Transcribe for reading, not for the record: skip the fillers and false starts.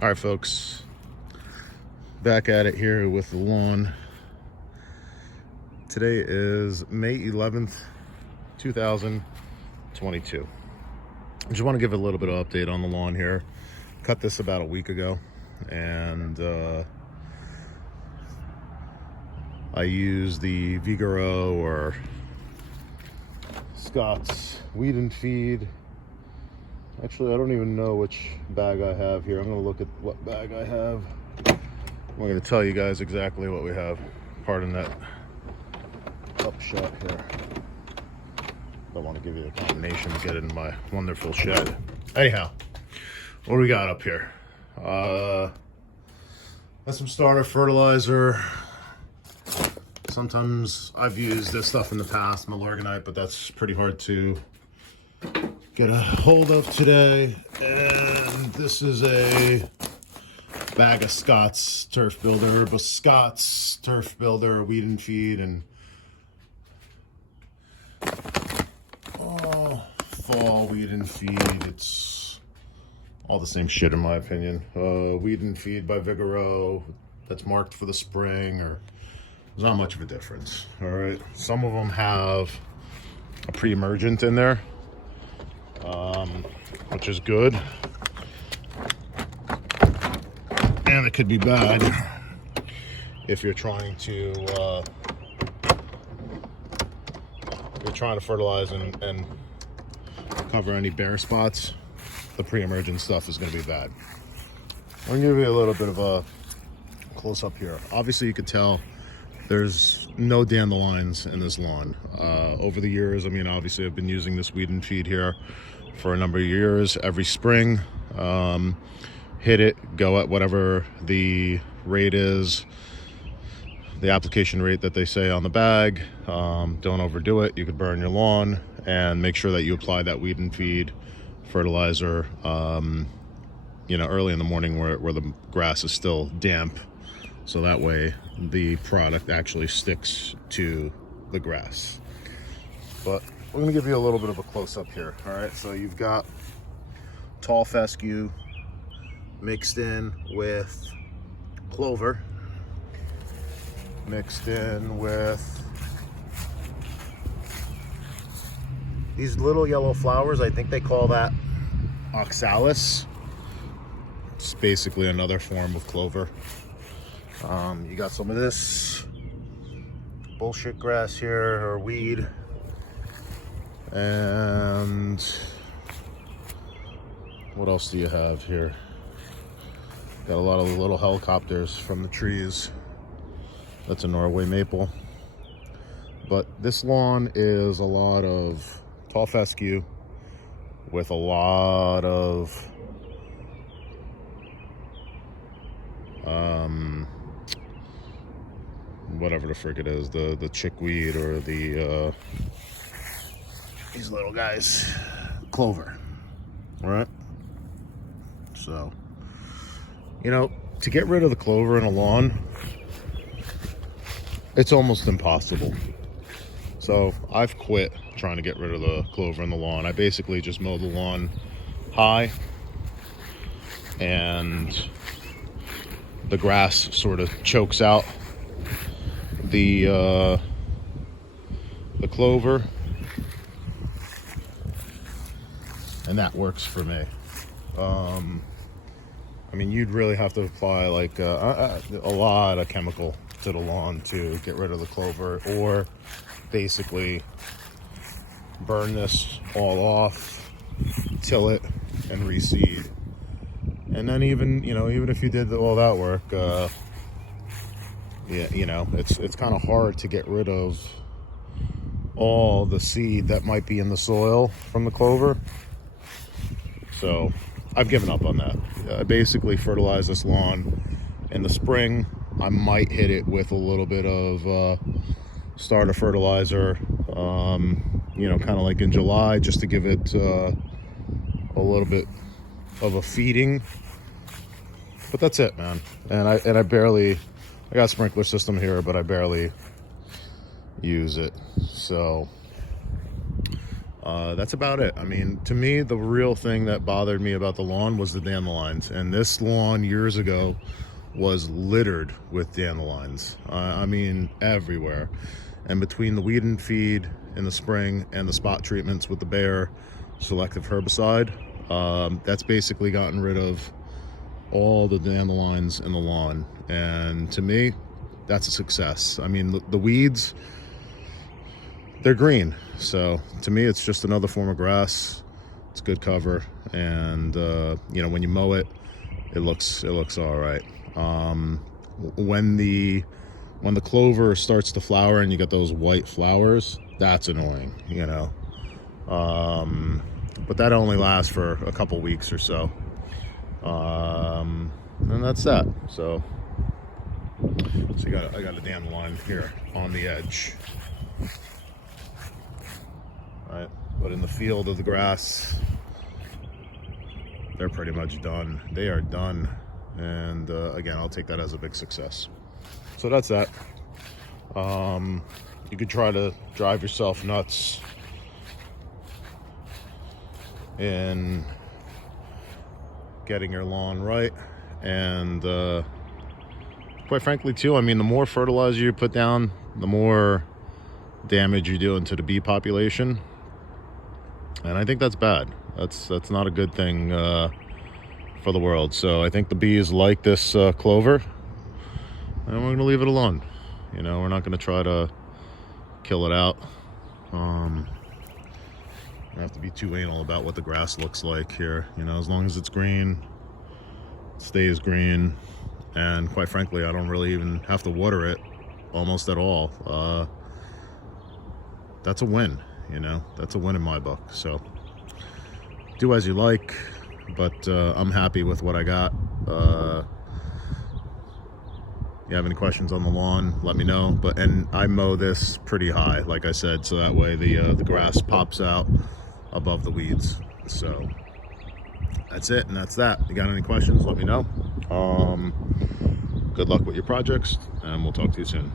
All right, folks, back at it here with the lawn. Today is May 11th, 2022. I just want to give a little bit of update on the lawn here. Cut this about a week ago, and I used the Vigoro or Scott's Weed and Feed. Actually, I don't even know which bag I have here. I'm going to look at what bag I have. I'm going to tell you guys exactly what we have. Pardon that upshot here. I want to give you a combination to get it in my wonderful shed. Anyhow, what do we got up here? Got some starter fertilizer. Sometimes I've used this stuff in the past, Milorganite, but that's pretty hard to get a hold of today. And this is a bag of Scott's Turf Builder, Scott's Turf Builder Weed and Feed, and fall Weed and Feed. It's all the same shit in my opinion. Weed and Feed by Vigoro, that's marked for the spring, or there's not much of a difference. All right, some of them have a pre-emergent in there, which is good, and it could be bad if you're trying to fertilize and cover any bare spots. The pre-emergent stuff is going to be bad. I'm going to give you a little bit of a close-up here. Obviously, you could tell there's no dandelions in this lawn. Over the years, I mean, obviously I've been using this Weed and Feed here for a number of years. Every spring, hit it, go at whatever the rate is, the application rate that they say on the bag. Don't overdo it. You could burn your lawn, and make sure that you apply that Weed and Feed fertilizer, early in the morning where the grass is still damp. So that way the product actually sticks to the grass. But we're gonna give you a little bit of a close-up here. All right, so you've got tall fescue mixed in with clover, mixed in with these little yellow flowers. I think they call that oxalis. It's basically another form of clover. You got some of this bullshit grass here, or weed, and what else do you have here? Got a lot of little helicopters from the trees. That's a Norway maple. But this lawn is a lot of tall fescue with a lot of whatever the frick it is, the chickweed, or the these little guys, clover. All right, so to get rid of the clover in a lawn, it's almost impossible. So I've quit trying to get rid of the clover in the lawn. I basically just mow the lawn high, and the grass sort of chokes out the clover, and that works for me. I mean, you'd really have to apply like a lot of chemical to the lawn to get rid of the clover, or basically burn this all off, till it, and reseed. And then even if you did all that work, it's kind of hard to get rid of all the seed that might be in the soil from the clover. So I've given up on that. I basically fertilize this lawn in the spring. I might hit it with a little bit of starter fertilizer, kind of like in July, just to give it a little bit of a feeding. But that's it, man. And I got a sprinkler system here, but I barely use it. So That's about it. I mean, to me, the real thing that bothered me about the lawn was the dandelions. And this lawn years ago was littered with dandelions. I mean, everywhere. And between the weed and feed in the spring and the spot treatments with the Bayer selective herbicide, that's basically gotten rid of all the dandelions in the lawn. And to me, that's a success. I mean, the weeds, they're green, so to me it's just another form of grass. It's good cover, and you know, when you mow it, it looks all right. When the clover starts to flower and you get those white flowers, that's annoying, you know. But that only lasts for a couple weeks or so, and that's that. So I got a dandelion here on the edge. Right, but in the field of the grass, they're pretty much done. They are done, and again, I'll take that as a big success. So that's that. You could try to drive yourself nuts in getting your lawn right, and quite frankly too, I mean, the more fertilizer you put down, the more damage you're doing to the bee population. And I think that's bad. That's not a good thing for the world. So I think the bees like this clover, and we're going to leave it alone. You know, we're not going to try to kill it out. I have to be too anal about what the grass looks like here. You know, as long as it's green, it stays green. And quite frankly, I don't really even have to water it almost at all. That's a win. You know, that's a win in my book. So do as you like, but I'm happy with what I got. You have any questions on the lawn, let me know. And I mow this pretty high, like I said, so that way the grass pops out above the weeds. So that's it, and that's that. You got any questions, let me know. Good luck with your projects, and we'll talk to you soon.